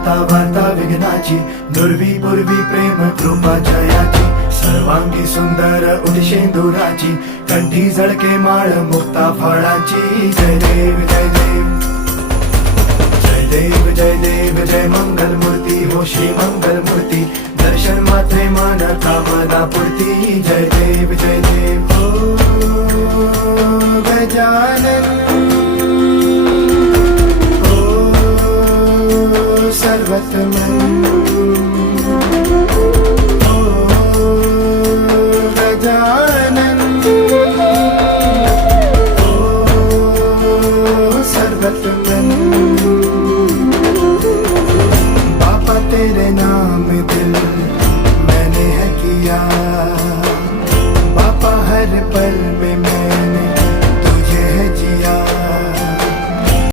वार्ता वार्ता विघ्नाची, दुर्वी पूर्वी प्रेम कृपा जयाची, सर्वांगी सुंदर उदिशेंदुराची, कंठी झळके माळ मुक्ता फळाची. जय देव जय देव जय देव जय देव जय मंगल मूर्ती हो श्री मंगल मूर्ती, दर्शन मात्रे मन कामना पूर्ती. जय देव जय देव हो गजानन हो सर्वतमन हो गजानन हो सर्वतमन.